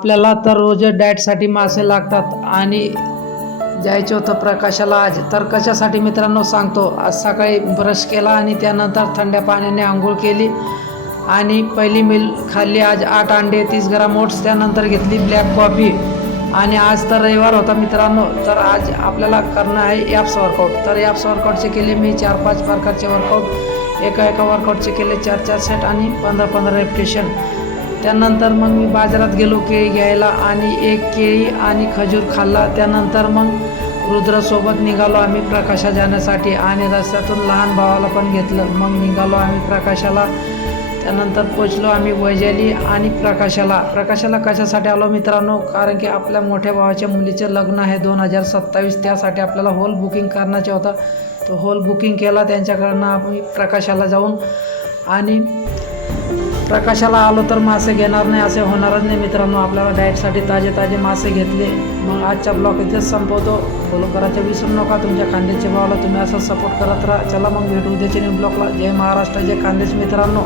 आपल्याला तर रोज डाएटसाठी मासे लागतात आणि जायचं होतं प्रकाशाला आज. तर कशासाठी मित्रांनो सांगतो. आज सकाळी ब्रश केला आणि त्यानंतर थंड्या पाण्याने आंघोळ केली आणि पहिली मील खाल्ली. आज 8 अंडे 30 ग्राम ओट्स, त्यानंतर घेतली ब्लॅक कॉफी. आणि आज तर रविवार होता मित्रांनो, तर आज आपल्याला करणं आहे ॲप्स वर्कआउट. तर ॲप्स वर्कआउटचे केले मी 4-5 प्रकारचे वर्कआउट. एका वर्कआउटचे केले 4-4 सेट आणि 15-15 रेपिटेशन. त्यानंतर मग मी बाजारात गेलो केळी घ्यायला आणि एक केळी आणि खजूर खाल्ला. त्यानंतर मग रुद्रसोबत निघालो आम्ही प्रकाशा जाण्यासाठी आणि रस्त्यातून लहान भावाला पण घेतलं. मग निघालो आम्ही प्रकाशाला. त्यानंतर पोचलो आम्ही वैजाली आणि प्रकाशाला कशासाठी आलो मित्रांनो, कारण की आपल्या मोठ्या भावाच्या मुलीचे लग्न आहे 2027. त्यासाठी आपल्याला हॉल बुकिंग करण्याचा होता. तो हॉल बुकिंग केला त्यांच्याकडनं आम्ही प्रकाशाला जाऊन. आणि प्रकाशाला आलो तर मासे घेणार नाही असे होणारच नाही मित्रांनो. आपल्याला डाएटसाठी ताजे मासे घेतले. मग आजचा ब्लॉग इथेच संपवतो. फॉलो करायचं विसरू नका. तुमच्या खानदेशच्या भावाला तुम्ही असं सपोर्ट करत राहा. चला मग भेटू उद्याच्या न्यू ब्लॉगला. जय महाराष्ट्र, जय खानदेश मित्रांनो.